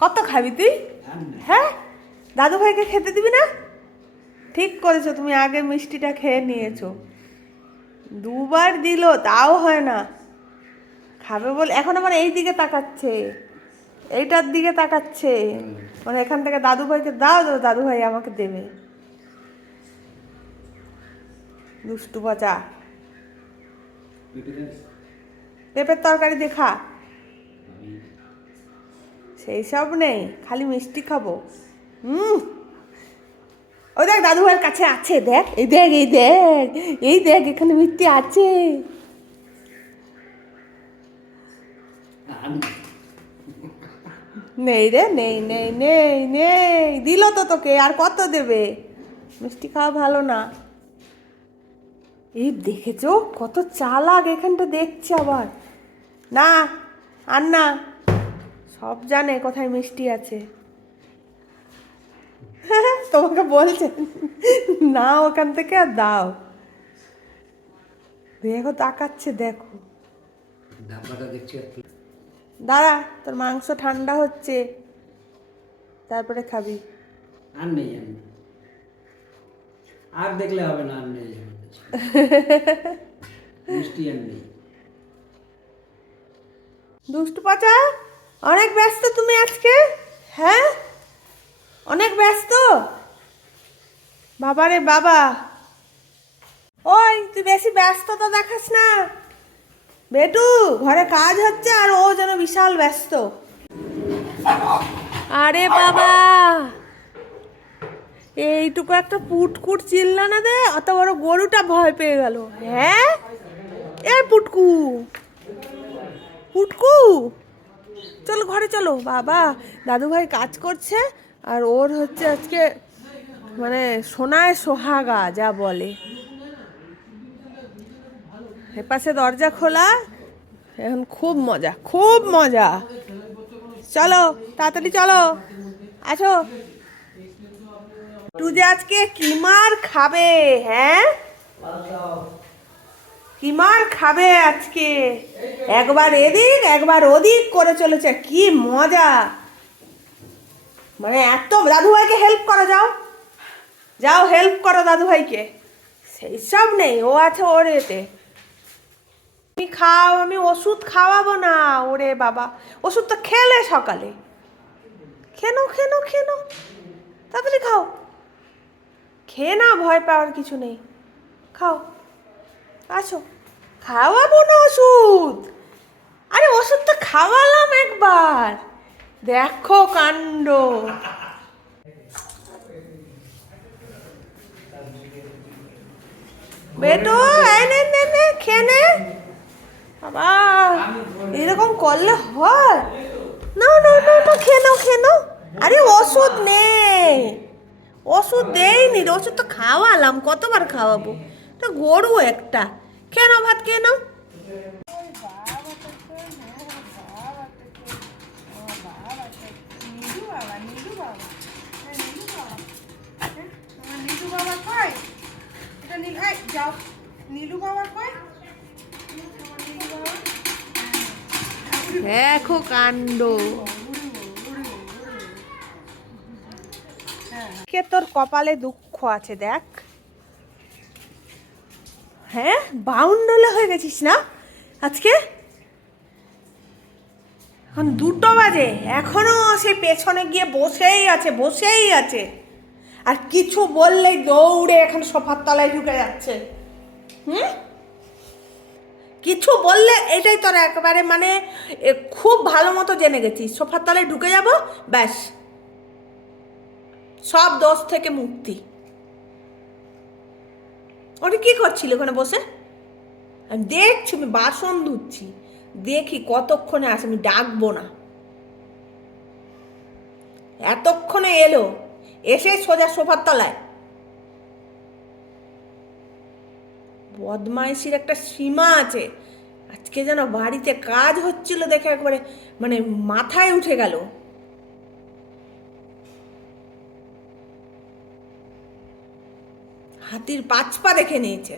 কত খাবি তুই? হ্যাঁ, দাদু ভাইকে খেতে দিবি না? ঠিক করেছো, তুমি আগে মিষ্টিটা খেয়ে নিয়েছো। দুবার দিল তাও হয় না, খাবে বলে এখন আমার এই দিকে তাকাচ্ছে, এইটার দিকে তাকাচ্ছে, মানে এখান থেকে দাদু ভাইকে দাও, দাদু ভাই আমাকে দেবে। দুষ্টু বাচ্চা। পেঁপের তরকারি দিয়ে খা। সেই সব নেই, খালি মিষ্টি খাবো। ওই দেখ দাদু ভাইয়ের কাছে আছে, দেখ এই দেখ এই দেখ, এই দেখ এখানে মিষ্টি আছে। নেই রে, নেই নেই নেই নেই, দিল তো তোকে, আর কত দেবে? মিষ্টি খাওয়া ভালো না। এই দেখেছো কত চালাক, এখানটা দেখছে আবার। না, আর না, সব জানে কোথায় মিষ্টি আছে। তোমাকে বলছে না ওখান থেকে আর দাও। দেখো তাকাচ্ছে, দেখো। দাঁড়া, তোর মাংস ঠান্ডা হচ্ছে, তারপরে খাবি। আর নেই, আর দেখলে হবে না, আর নেই মিষ্টি, আর নেই। দুষ্টু পাচা, অনেক ব্যস্ত তুমি আজকে? হ্যাঁ, অনেক ব্যস্ত। বাবারে বাবা, ওই তুই বেশি ব্যস্ততা দেখাস না বেটু, ঘরে কাজ হচ্ছে আর ও যেন বিশাল ব্যস্ত। আরে বাবা, এইটুকু একটা পুটকুট চিল্লা না দে, অত বড় গরুটা ভয় পেয়ে গেল। হ্যাঁ, এ পুটকু, পুটকু, চলো ঘরে চলো। বাবা, দাদু ভাই কাজ করছে আর ওর হচ্ছে আজকে মানে সোনায় সোহাগা যা বলে। এপাশে দরজা খোলা, এখন খুব মজা, খুব মজা। চলো তাড়াতাড়ি চলো, আসো। তুই যে আজকে কিমার খাবে? হ্যাঁ, কিমার খাবে আজকে, একবার এদিক একবার ওদিক করে চলেছে, কি মজা। মানে এত, দাদু ভাইকে হেল্প করো, যাও যাও হেল্প করো দাদু ভাইকে। সেই সব নেই, ও আছে ওর এতে। তুমি খাও, আমি ওষুধ খাওয়াবো না। ওরে বাবা, ওষুধ তো খেলে সকালে। খেনো খেনো খেনো, তাড়াতাড়ি খাও, খেয়ে না, ভয় পাওয়ার কিছু নেই, খাও। আসো, খাওয়াবো না ওষুধ? আরে ওষুধ তো খাওয়ালাম একবার, দেখো কাণ্ড। বেটো, এই নে নে নে, খেয়ে নে। বাবা, এরকম করলে হয়? না না না না, খেয়ে নাও খেয়ে নাও। আরে ওষুধ নেই, ওষুধ দেয়নি, ওষুধ তো খাওয়ালাম, কতবার খাওয়াবো? তো গরু একটা, খেয়ে নাও, ভাত খেয়ে নাও। দেখো কাণ্ড। কে তোর কপালে দুঃখ আছে দেখ। হ্যাঁ, বাউন্ডলে হয়ে গেছিস না আজকে? এখন 2টো বাজে, এখনো সে পেছনে গিয়ে বসেই আছে, বসেই আছে। আর কিছু বললেই দৌড়ে এখন সোফার তলায় ঢুকে যাচ্ছে। কিছু বললে এটাই তোর একেবারে মানে খুব ভালো মতো জেনে গেছিস, সোফার তলায় ঢুকে যাব, ব্যাস সব দোষ থেকে মুক্তি। ওটা কি করছিল ওখানে বসে? আমি দেখছি, আমি বাসন ধুচ্ছি, দেখি কতক্ষণে আসে, আমি ডাকবো না। এতক্ষণে এলো, এসে সোজা সোফার তলায়। বদমাইশির একটা সীমা আছে। আজকে যেন বাড়িতে কাজ হচ্ছিল দেখে একবারে মানে মাথায় উঠে গেল। হাতির 5 পা দেখে নিয়েছে।